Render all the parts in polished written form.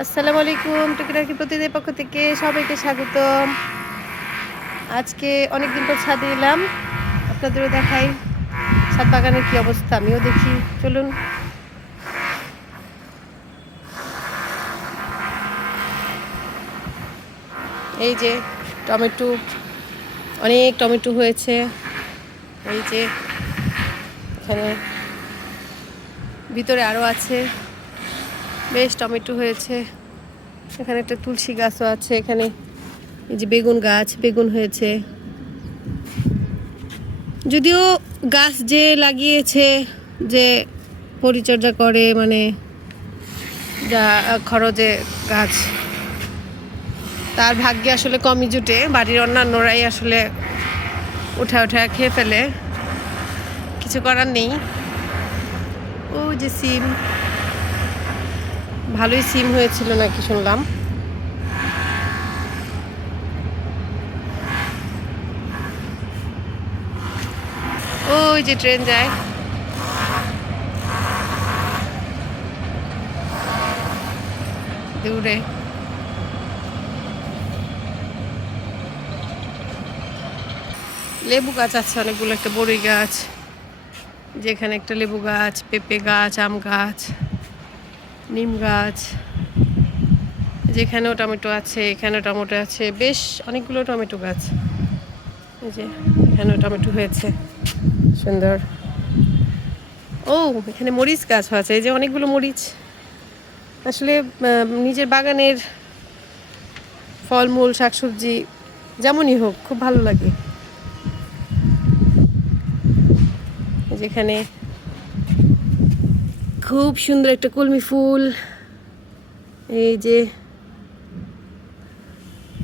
আসসালামু আলাইকুম, টুকিটাকি প্রতিদিনের পক্ষ থেকে সবাইকে স্বাগতম। আজকে অনেকদিন পর ছাদে এলাম, আপনাদেরও দেখাই ছাদ বাগানের কি অবস্থা, আমিও দেখি। চলুন। এই যে টমেটো, অনেক টমেটো হয়েছে। এই যে এখানে ভিতরে আরও আছে, বেশ টমেটো হয়েছে। এখানে একটা তুলসী গাছও আছে। এখানে এই যে বেগুন গাছ, বেগুন হয়েছে। যদিও গাছ যে লাগিয়েছে, যে পরিচর্যা করে, মানে যা খরচে গাছ, তার ভাগ্যে আসলে কমই জুটে। বাড়ির অন্যান্যরাই আসলে উঠা খেয়ে ফেলে, কিছু করার নেই। ও যে সিম, ভালোই সিম হয়েছিল নাকি শুনলাম। ওই যে ট্রেন যায়, দূরে। লেবু গাছ আছে অনেকগুলো, একটা বড়ই গাছ, যেখানে একটা লেবু গাছ, পেঁপে গাছ, আম গাছ, নিম গাছ। যেখানেও টমেটো আছে, এখানেও টমেটো আছে, বেশ অনেকগুলো টমেটো গাছ। এই যে এখানেও টমেটো হয়েছে, সুন্দর। ও, এখানে মরিচ গাছ আছে, এই যে অনেকগুলো মরিচ। আসলে নিজের বাগানের ফলমূল শাকসবজি যেমনই হোক খুব ভালো লাগে। যেখানে খুব সুন্দর একটা কলমি ফুল। এই যে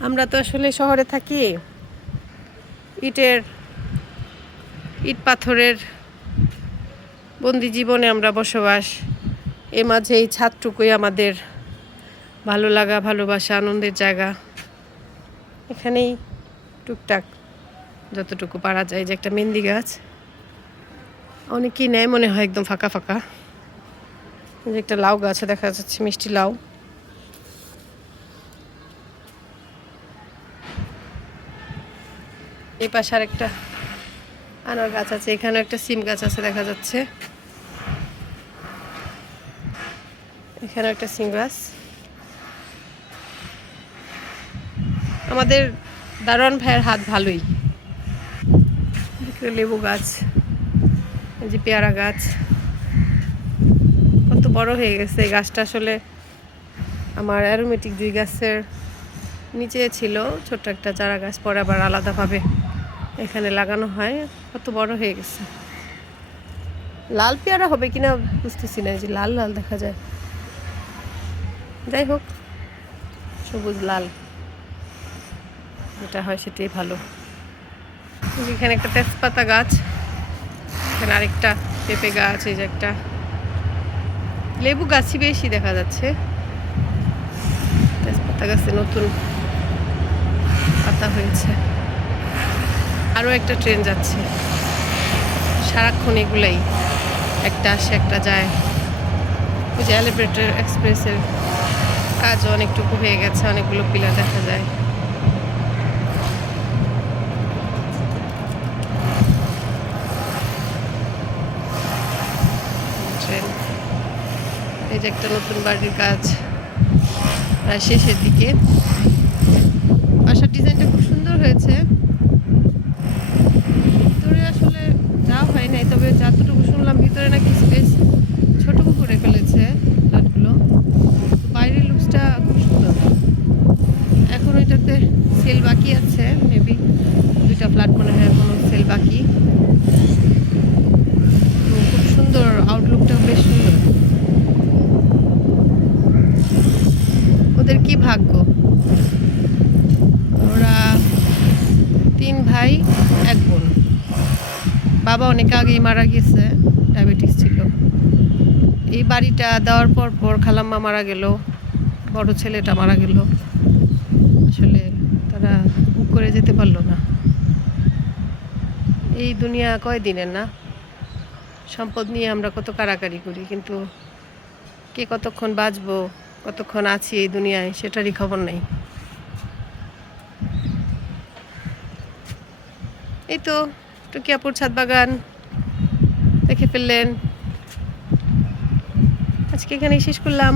আমরা তো আসলে শহরে থাকি, ইট পাথরের বন্দি জীবনে আমরা বসবাস। এর মাঝে এই ছাদটুকুই আমাদের ভালো লাগা, ভালোবাসা, আনন্দের জায়গা। এখানেই টুকটাক যতটুকু পারা যায়। যে একটা মেহেন্দি গাছ, অনেকেই নেয় মনে হয়, একদম ফাঁকা ফাঁকা। যে একটা লাউ গাছে দেখা যাচ্ছে, মিষ্টি লাউ। এই পাশে আর একটা আনার গাছ আছে, এখানেও একটা সিম গাছ আছে দেখা যাচ্ছে, এখানেও একটা সিম গাছ। আমাদের দারোয়ান ভাইয়ের হাত ভালোই। লেবু গাছ, এই যে পেয়ারা গাছ, কত বড় হয়ে গেছে এই গাছটা। আসলে আমার অ্যারোমেটিক জুঁই গাছের নিচে ছিল ছোট্ট একটা চারা গাছ, পরে আবার আলাদাভাবে এখানে লাগানো হয়। কত বড় হয়ে গেছে। লাল পেয়ারা হবে কিনা বুঝতেছি না, যে লাল লাল দেখা যায়। যাই হোক, সবুজ লাল যেটা হয় সেটাই ভালো। এখানে একটা তেজপাতা গাছ, এখানে আরেকটা পেঁপে গাছ, এই যে একটা লেবু গাছই বেশি দেখা যাচ্ছে। তেজপাতা গাছে নতুন পাতা হয়েছে। আরও একটা ট্রেন যাচ্ছে, সারাক্ষণ এগুলাই একটা আসে একটা যায়। ওই যে এলিভেটর এক্সপ্রেসের কাজও অনেকটুকু হয়ে গেছে, অনেকগুলো পিলার দেখা যায়। ট্রেন, এই যে একটা নতুন বাড়ির কাজ প্রায় শেষের দিকে। বাসার ডিজাইনটা খুব সুন্দর হয়েছে। ভিতরে আসলে যাওয়া হয় নাই, তবে যতটুকু শুনলাম ভিতরে নাকি স্পেস ছোটুকু করে ফেলেছে ফ্ল্যাটগুলো। বাইরের লুকসটা খুব সুন্দর। এখন এটাতে সেল বাকি আছে, মেবি 2টা ফ্ল্যাট মনে হয় এখনো সেল বাকি। খুব সুন্দর, আউটলুকটা বেশ সুন্দর। ওদের কি ভাগ্য, ওরা 3 ভাই 1 বোন। বাবা অনেক আগেই মারা গেছে, ডায়াবেটিস ছিল। এই বাড়িটা দেওয়ার পর খালাম্মা মারা গেল, বড় ছেলেটা মারা গেল। আসলে তারা বুক করে যেতে পারলো না। এই দুনিয়া কয় দিনের না, সম্পদ নিয়ে আমরা কত কাড়াকাড়ি করি, কিন্তু কে কতক্ষণ বাঁচবো, কতক্ষণ আছি এই দুনিয়ায় সেটারই খবর নেই। এই তো টুকিয়াপুর ছাদ বাগান দেখে ফেললেন। আজকে এখানেই শেষ করলাম।